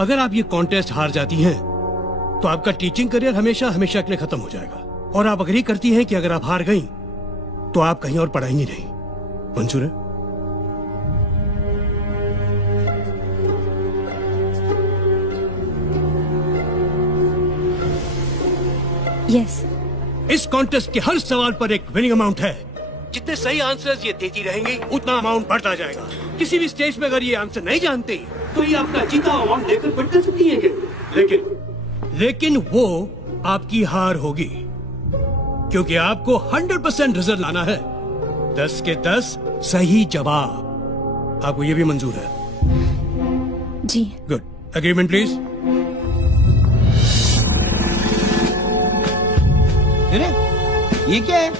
अगर आप ये कॉन्टेस्ट हार जाती हैं तो आपका टीचिंग करियर हमेशा हमेशा के लिए खत्म हो जाएगा। और आप अग्री करती हैं कि अगर आप हार गई तो आप कहीं और पढ़ाएंगी नहीं। मंजूर है? यस। इस कॉन्टेस्ट के हर सवाल पर एक विनिंग अमाउंट है। जितने सही आंसर्स ये देती रहेंगी उतना अमाउंट बढ़ता जाएगा। किसी भी स्टेज पे अगर ये आंसर नहीं जानती तो ये आपका जीता अमाउंट लेकर बढ़ कर सकती है। लेकिन वो आपकी हार होगी, क्योंकि आपको 100% रिजल्ट लाना है। 10 के 10 सही जवाब। आपको ये भी मंजूर है? जी। गुड। Agreement please. अरे ये क्या है?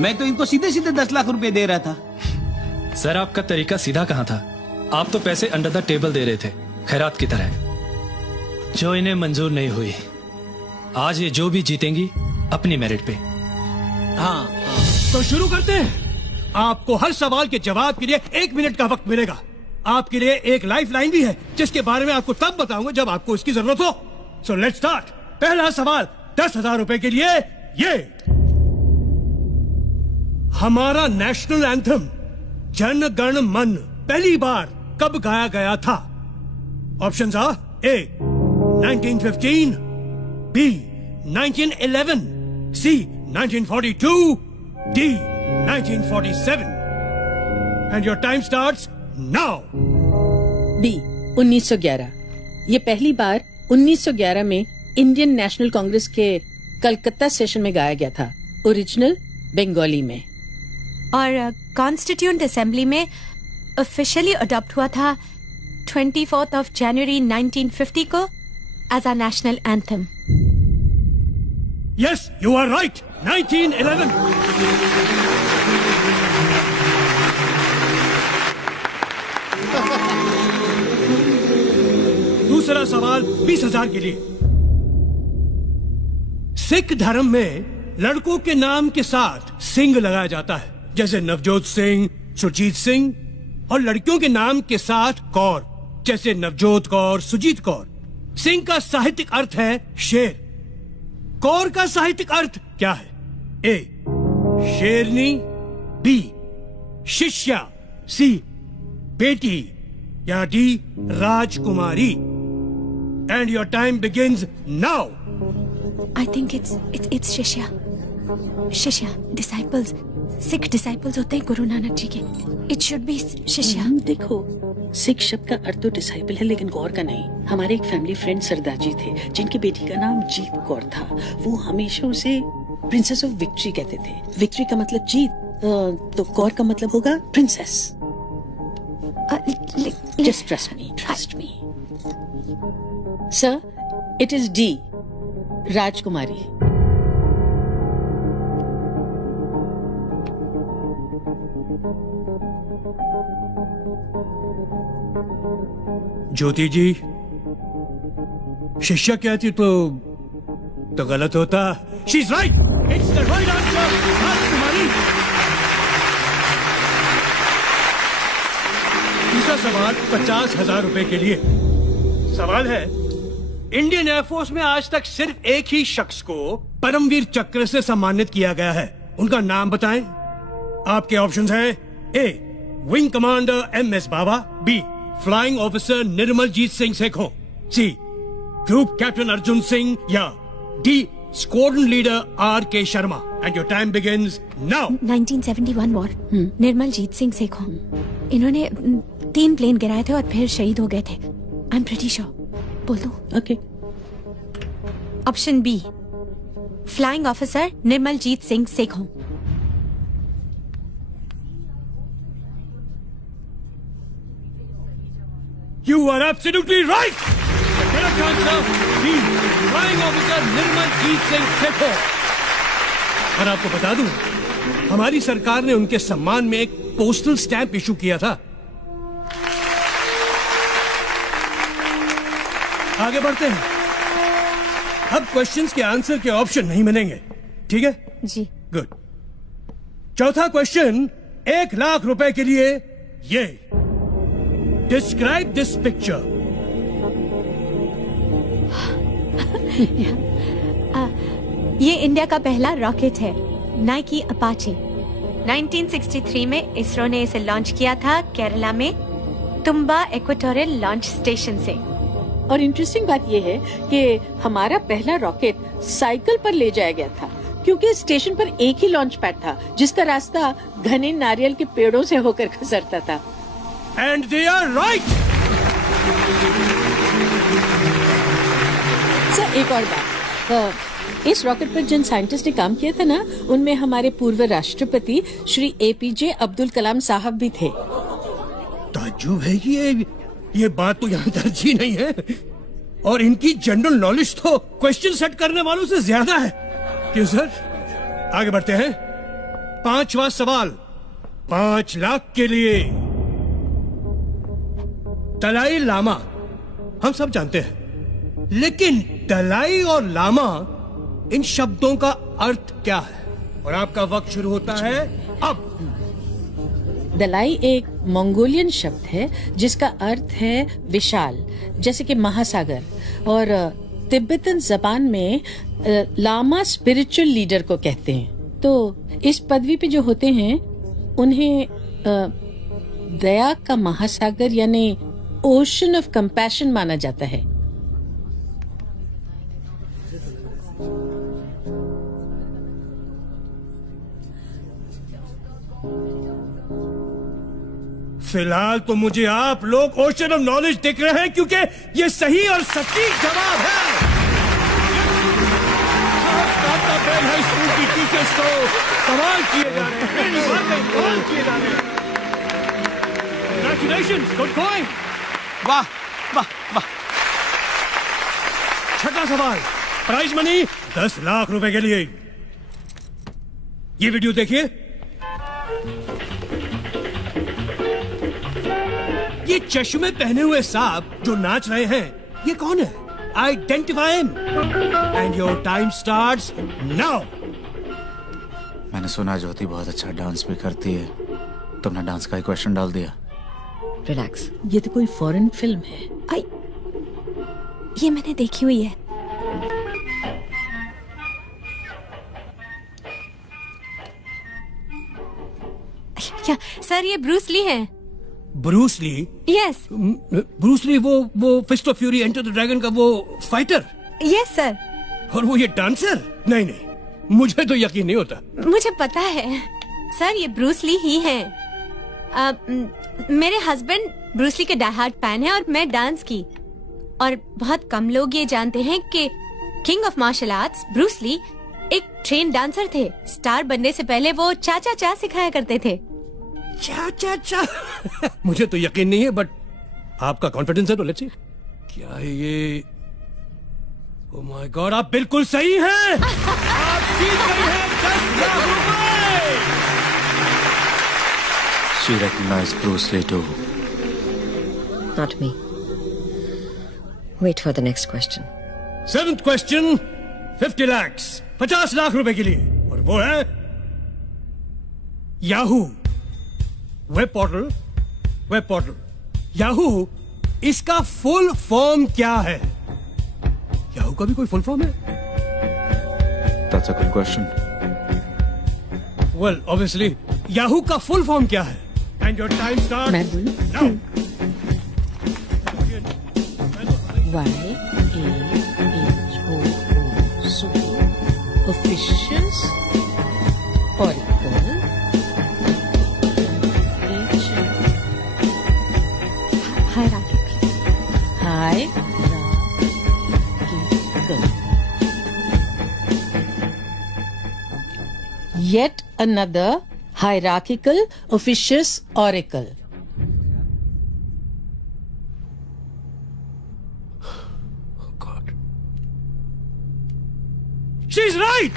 मैं तो इनको सीधे सीधे 10 लाख रुपए दे रहा था। सर आपका तरीका सीधा कहाँ था? आप तो पैसे अंडर द टेबल दे रहे थे, खैरात की तरह, जो इन्हें मंजूर नहीं हुई। आज ये जो भी जीतेंगी अपनी मेरिट पे। हाँ। तो शुरू करते हैं। आपको हर सवाल के जवाब के लिए 1 मिनट का वक्त मिलेगा। आपके लिए एक लाइफ लाइन भी है जिसके बारे में आपको तब बताऊंगा जब आपको इसकी जरूरत हो। So let's start. पहला सवाल 10,000 रुपए के लिए। ये हमारा नेशनल एंथम जन गण मन पहली बार कब गाया गया था? Options are A 1915, B 1911, C 1942, D 1947। And your time starts now. B 1911। ये पहली बार 1911 में इंडियन नेशनल कांग्रेस के कलकत्ता सेशन में गाया गया था, ओरिजिनल बंगाली में। और कॉन्स्टिट्यूएंट असेंबली में ऑफिशियली अडॉप्ट हुआ था 24 जनवरी 1950 को as a national anthem. Yes, you are right. 1911। दूसरा सवाल 20,000 के लिए। सिख धर्म में लड़कों के नाम के साथ सिंह लगाया जाता है, जैसे नवजोत सिंह, सुरजीत सिंह, और लड़कियों के नाम के साथ कौर, जैसे नवजोत कौर, सुजीत कौर। सिंह का साहित्यिक अर्थ है शेर। कौर का साहित्यिक अर्थ क्या है? ए शेरनी, बी शिष्या, सी बेटी, या D Rajkumari. And your time begins now. I think it's शिष्या। शिष्या डिसाइपल्स, सिख डिसाइपल्स होते हैं गुरु नानक जी के। इट शुड बी शिष्या। देखो, सिख शब्द का अर्थ तो डिसाइपल है, लेकिन कौर का नहीं। हमारे एक फैमिली फ्रेंड सरदार जी थे, जिनकी बेटी का नाम जीत कौर था। वो हमेशा उसे प्रिंसेस ऑफ विक्ट्री कहते थे। विक्ट्री का मतलब जीत, तो कौर का मतलब होगा princess. Just trust me sir, it is D राजकुमारी। ज्योति जी, शिष्या कहती तो गलत होता। She is right. It's the right answer, राजकुमारी। तीसरा सवाल 50,000 रुपए के लिए। सवाल है, इंडियन एयरफोर्स में आज तक सिर्फ एक ही शख्स को परमवीर चक्र से सम्मानित किया गया है। उनका नाम बताएं। आपके ऑप्शंस हैं A wing commander MS Baba, B flying officer Nirmaljit Singh Sekhon, C group captain Arjan Singh, या D squadron leader RK Sharma. And your time begins now. 1971 war, Nirmaljit Singh Sekhon. इन्होंने 3 प्लेन गिराए थे और फिर शहीद हो गए थे। I am pretty sure. बोल दो। Okay. Option B flying officer Nirmaljit Singh Sekhon. You are absolutely right. The correct answer is Flying Officer Nirmaljit Singh Sekhon. और आपको बता दूं, हमारी सरकार ने उनके सम्मान में एक पोस्टल स्टैंप इशू किया था। आगे बढ़ते हैं। अब क्वेश्चंस के आंसर के ऑप्शन नहीं मिलेंगे, ठीक है? जी। गुड। चौथा क्वेश्चन 1 लाख रुपए के लिए। ये डिस्क्राइब दिस पिक्चर। ये इंडिया का पहला रॉकेट है, नाइकी अपाचे। 1963 में इसरो ने इसे लॉन्च किया था केरला में तुम्बा इक्वेटोरियल लॉन्च स्टेशन से। और इंटरेस्टिंग बात यह है कि हमारा पहला रॉकेट साइकिल पर ले जाया गया था, क्योंकि स्टेशन पर एक ही लॉन्च पैड था जिसका रास्ता घने नारियल के पेड़ों से होकर गुजरता था। And they are right. Sir, एक और बात, इस रॉकेट पर जिन साइंटिस्ट ने काम किया था ना, उनमें हमारे पूर्व राष्ट्रपति श्री APJ अब्दुल कलाम साहब भी थे। ताज्जुब है कि ये बात तो यहाँ दर्ज ही नहीं है, और इनकी जनरल नॉलेज तो क्वेश्चन सेट करने वालों से ज्यादा है। क्यों सर? आगे बढ़ते हैं। 5वां सवाल 5 लाख के लिए। दलाई लामा हम सब जानते हैं, लेकिन दलाई और लामा इन शब्दों का अर्थ क्या है? और आपका वक्त शुरू होता है अब। दलाई एक मंगोलियन शब्द है जिसका अर्थ है विशाल, जैसे कि महासागर, और तिब्बतन जबान में लामा स्पिरिचुअल लीडर को कहते हैं। तो इस पदवी पे जो होते हैं उन्हें दया का महासागर यानी ओशन ऑफ कंपैशन माना जाता है। फिलहाल तो मुझे आप लोग ओशन ऑफ नॉलेज दिख रहे हैं, क्योंकि ये सही और सटीक जवाब है। हाई स्कूल की टीचर्स को सवाल किए जा रहे हैं, सवाल किए जा रहे हैं। Congratulations, good going. वाह वाह वाह। 6वां सवाल, प्राइज मनी 10 लाख रुपए के लिए। ये वीडियो देखिए। ये चश्मे पहने हुए साहब जो नाच रहे हैं, ये कौन है? Identify him and your time starts now. मैंने सुना ज्योति बहुत अच्छा डांस भी करती है। तुमने डांस का ही क्वेश्चन डाल दिया। रिलैक्स। ये तो कोई फॉरेन फिल्म है। आई, ये मैंने देखी हुई है। क्या सर, ये ब्रूस ली है? Bruce Lee? Yes. Bruce Lee वो Fist of Fury Enter the Dragon का वो फाइटर? Yes sir. और वो ये डांसर? नहीं नहीं, मुझे तो यकीन नहीं होता। मुझे पता है सर, ये ब्रूस ली ही है। मेरे हस्बैंड ब्रूस ली के डाई हार्ड फैन है और मैं डांस की। और बहुत कम लोग ये जानते हैं कि king of martial arts Bruce Lee एक ट्रेन डांसर थे। स्टार बनने से पहले वो चाचा चा सिखाया करते थे। चा मुझे तो यकीन नहीं है, बट आपका कॉन्फिडेंस है तो लेट्स सी। क्या है ये? ओह माय गॉड, आप बिल्कुल सही हैं। आप जीत गए हैं 10 लाख रुपए। She recognized Bruce Lee too. Not me. Wait for the next question. 7th question, 50 lakhs, 50 lakh रुपए के लिए। और वो है याहू वेब पोर्टल। याहू, इसका फुल फॉर्म क्या है? याहू का भी कोई फुल फॉर्म है? That's a good question. Well, obviously, Yahoo का फुल फॉर्म क्या है? And your time starts मैं बोलूं? now. YAHOO, so officials, Oracle, hierarchical. Yet another hierarchical officious oracle. Oh God. She's right!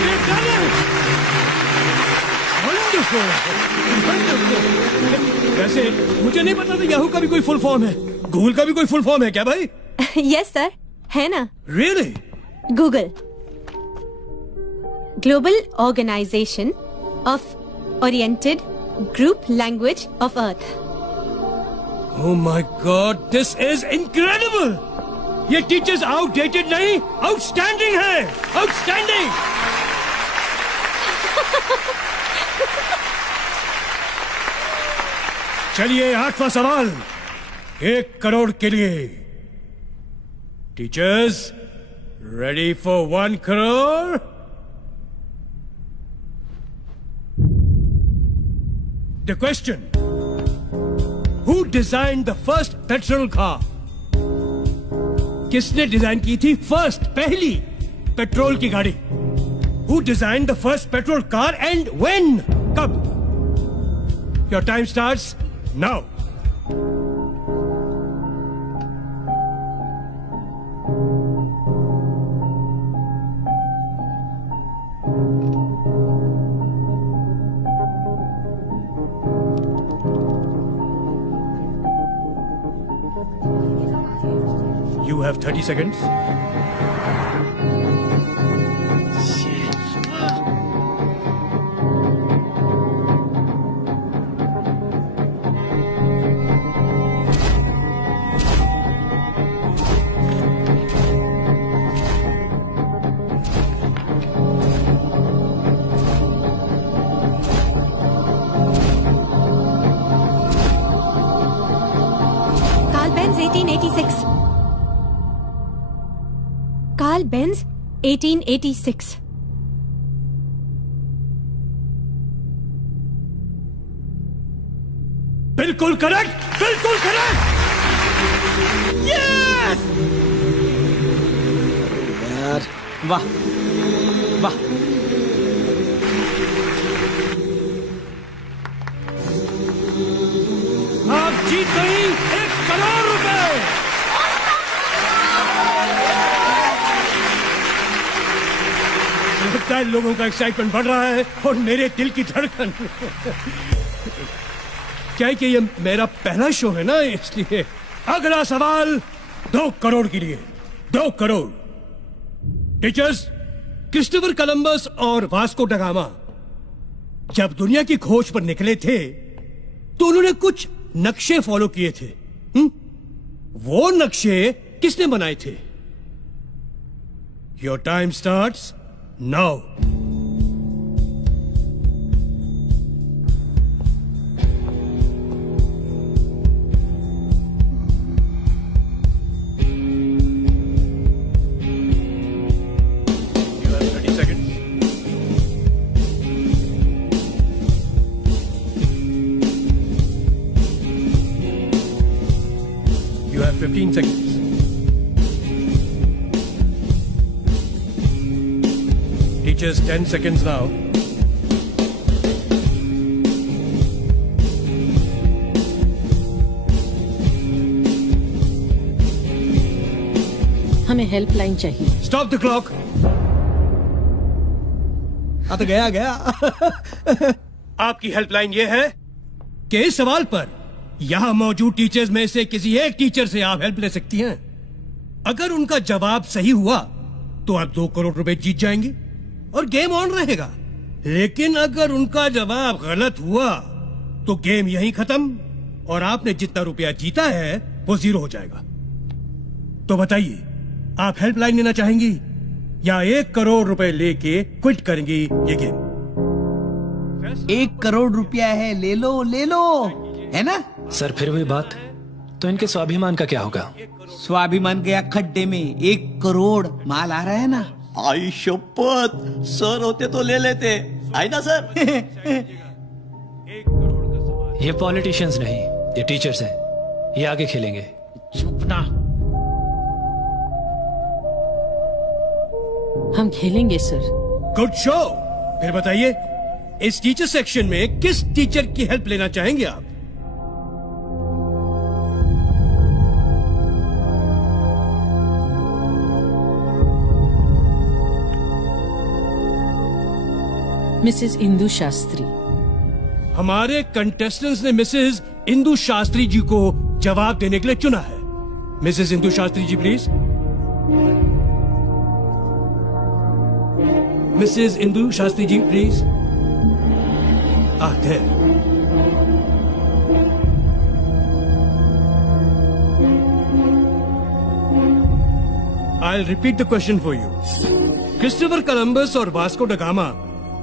We've done it! Wonderful! Wonderful! वैसे मुझे नहीं पता था याहू का भी कोई फुल फॉर्म है। गूगल का भी कोई फुल फॉर्म है क्या भाई? यस सर, है ना। Really? Google, global organisation of oriented group language of earth. Oh my God, this is incredible! ये टीचर्स आउटडेटेड नहीं, आउटस्टैंडिंग है, आउटस्टैंडिंग। चलिए 8वां सवाल 1 करोड़ के लिए। Teachers ready for 1 crore? The question: Who designed the first petrol car? किसने design की थी पहली पेट्रोल की गाड़ी? Who designed the first petrol car and when? कब? Your time starts now. You have 30 seconds. Carl Benz 1886. Carl Benz 1886. बिल्कुल correct, बिल्कुल correct. Yes! यार वाह वाह। आप जीत गई 1 करोड़ रुपए। लगता है लोगों का एक्साइटमेंट बढ़ रहा है और मेरे दिल की धड़कन। क्या है कि ये मेरा पहला शो है ना, इसलिए। अगला सवाल 2 करोड़ के लिए। 2 करोड़। टीचर्स, क्रिस्टोफर कोलंबस और वास्को ड गामा जब दुनिया की खोज पर निकले थे तो उन्होंने कुछ नक्शे फॉलो किए थे। वो नक्शे किसने बनाए थे? Your time starts now. You have 30 seconds. You have 15 seconds. Teachers, 10 seconds now. हमें हेल्पलाइन चाहिए। Stop the clock. तो गया। आपकी हेल्पलाइन ये है कि इस सवाल पर यहां मौजूद टीचर्स में से किसी एक टीचर से आप हेल्प ले सकती हैं। अगर उनका जवाब सही हुआ तो आप 2 करोड़ रुपए जीत जाएंगी और गेम ऑन रहेगा। लेकिन अगर उनका जवाब गलत हुआ तो गेम यहीं खत्म और आपने जितना रुपया जीता है वो 0 हो जाएगा। तो बताइए, आप हेल्पलाइन लेना चाहेंगी या 1 करोड़ रुपए लेके क्विट करेंगी ये गेम? 1 करोड़ रुपया है, ले लो, है ना? सर फिर वही बात, तो इनके स्वाभिमान का क्या होगा? स्वाभिमान गया खड्डे में। 1 करोड़ माल आ रहा है ना। आई शपथ, सर होते तो ले लेते, आई ना सर। ये पॉलिटिशियंस नहीं, ये टीचर्स हैं। ये आगे खेलेंगे। चुप ना। हम खेलेंगे सर। Good show. फिर बताइए, इस टीचर सेक्शन में किस टीचर की हेल्प लेना चाहेंगे आप? मिसेस इंदु शास्त्री। हमारे कंटेस्टेंट्स ने मिसेस इंदु शास्त्री जी को जवाब देने के लिए चुना है। Mrs Indu Shastri ji please. Mrs Indu Shastri ji please. there. I'll repeat the question for you. Christopher Columbus और वास्को ड गामा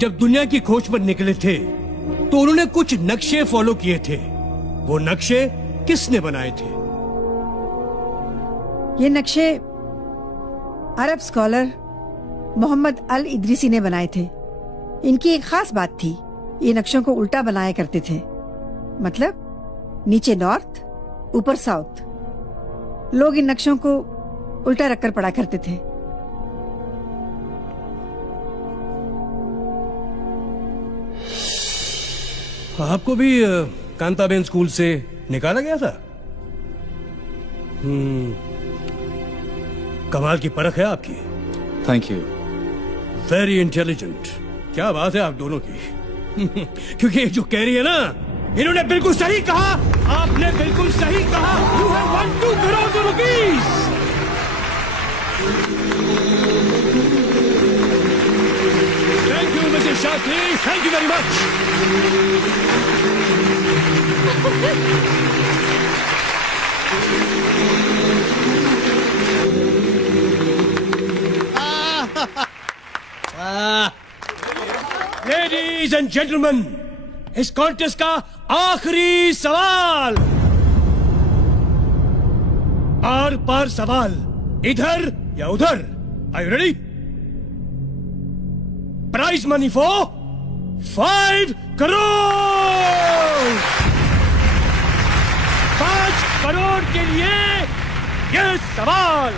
जब दुनिया की खोज पर निकले थे तो उन्होंने कुछ नक्शे फॉलो किए थे। वो नक्शे किसने बनाए थे? ये नक्शे अरब स्कॉलर मोहम्मद अल इदरीसी ने बनाए थे। इनकी एक खास बात थी, ये नक्शों को उल्टा बनाया करते थे। मतलब नीचे नॉर्थ, ऊपर साउथ। लोग इन नक्शों को उल्टा रखकर पढ़ा करते थे। आपको भी कांताबेन स्कूल से निकाला गया था? कमाल की परख है आपकी। Thank you. Very intelligent. क्या बात है आप दोनों की। क्योंकि जो कह रही है ना, इन्होंने बिल्कुल सही कहा। आपने बिल्कुल सही कहा। You have one 2 crore rupees. Thank you Mrs Shastri, thank you very much. Ladies and gentleman, इस कॉन्टेस्ट का आखिरी सवाल। आर पार सवाल, इधर या उधर। Are you ready? Prize money for 5 crore. 5 crore के लिए यह सवाल।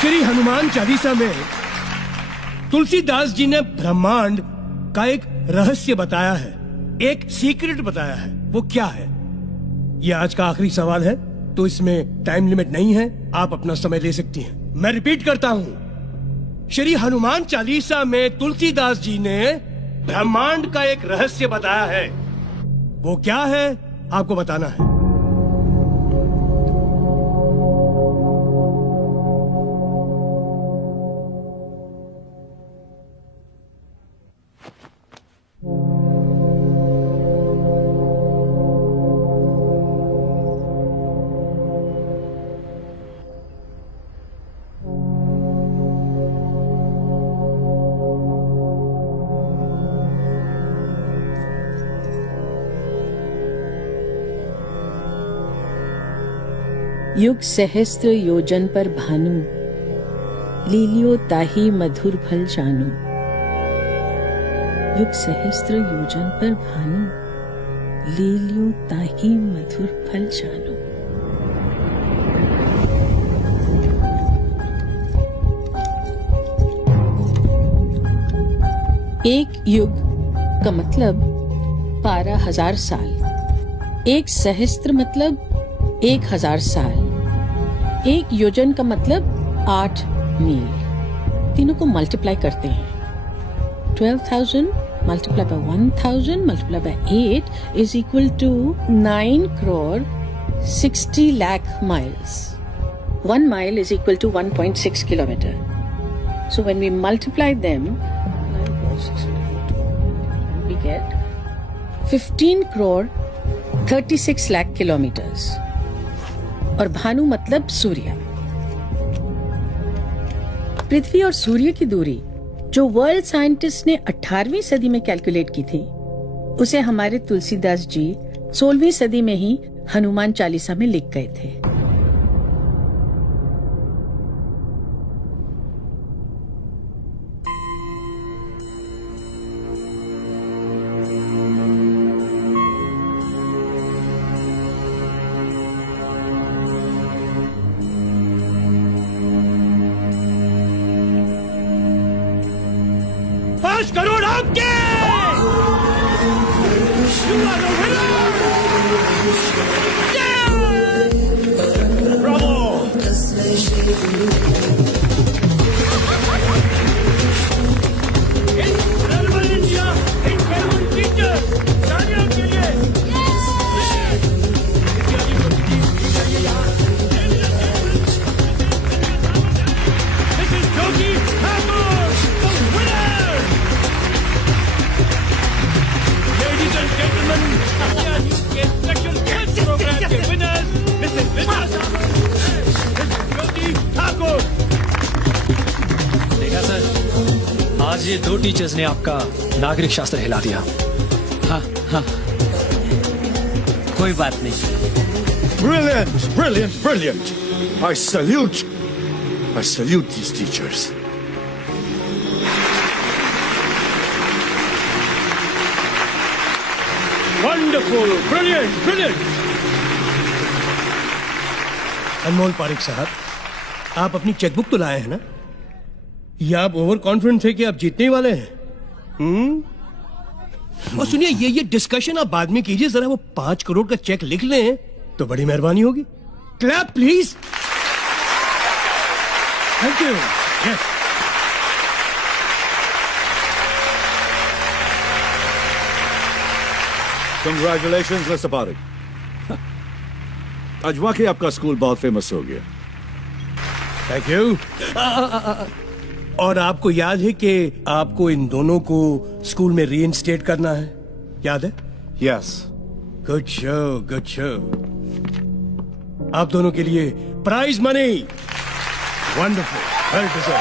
श्री हनुमान चालीसा में तुलसीदास जी ने ब्रह्मांड का एक रहस्य बताया है, एक सीक्रेट बताया है। वो क्या है? ये आज का आखिरी सवाल है, तो इसमें टाइम लिमिट नहीं है, आप अपना समय ले सकती हैं। मैं रिपीट करता हूँ, श्री हनुमान चालीसा में तुलसीदास जी ने ब्रह्मांड का एक रहस्य बताया है। वो क्या है आपको बताना है। युग सहस्त्र योजन पर भानु, लीलियो ताही मधुर फल जानू। युग सहस्त्र योजन पर भानु, लीलियो ताही मधुर फल जानू। एक युग का मतलब 12,000 साल। एक सहस्त्र मतलब 1,000 साल। एक योजन का मतलब 8 मील। तीनों को मल्टीप्लाई करते हैं। 12,000 multiply by 1,000 multiply by 8 is equal to 9 crore 60 lakh miles. 1 mile is equal to 1.6 kilometer. So when we multiply them, we get 15 crore 36 lakh kilometers. और भानु मतलब सूर्य। पृथ्वी और सूर्य की दूरी जो वर्ल्ड साइंटिस्ट ने 18वीं सदी में कैलकुलेट की थी, उसे हमारे तुलसीदास जी 16वीं सदी में ही हनुमान चालीसा में लिख गए थे। करोड़ आपके। You are the winner! Yeah! Bravo! Incredible India! Incredible teacher! तालियां के लिए! This is Jyoti Thakur, the winner! Ladies and gentlemen, के स्पेशल गेस्ट प्रोग्राम के विनर्स मिसेस विद्या साहब, Jyoti आज ये 2 टीचर्स ने आपका नागरिक शास्त्र हिला दिया। हाँ हाँ, कोई बात नहीं। Brilliant, brilliant, brilliant. I salute these teachers. Wonderful, brilliant, brilliant. Anmol Pareek साहब, आप अपनी चेकबुक तो लाए हैं ना? या आप ओवर कॉन्फिडेंट थे कि आप जीतने ही वाले हैं? और सुनिए, ये डिस्कशन आप बाद में कीजिए, जरा वो 5 करोड़ का चेक लिख लें तो बड़ी मेहरबानी होगी। Clap please. Thank you. Yes. Congratulations, Mr. Parik. आज वाकई आपका स्कूल बहुत फेमस हो गया। Thank you. और आपको याद है कि आपको इन दोनों को स्कूल में रीइंस्टेट करना है, याद है? Yes. Good show, good show. आप दोनों के लिए prize money. Wonderful, well deserve.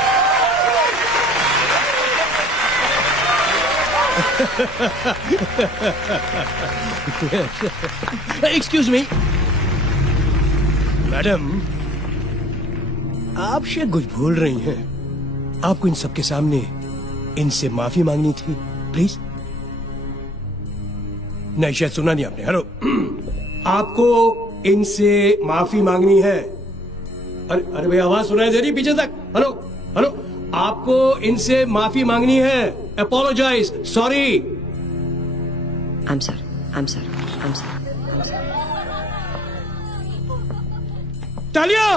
Excuse me madam, आप शायद कुछ भूल रही हैं। आपको इन सबके सामने इनसे माफी मांगनी थी, प्लीज। नहीं, शायद सुना नहीं आपने। हेलो, आपको इनसे माफी मांगनी है। अरे भाई, आवाज सुनाई दे रही पीछे तक? हेलो हेलो, आपको इनसे माफी मांगनी है। Apologise, sorry. I'm sorry. I'm sorry. I'm sorry. तालियां।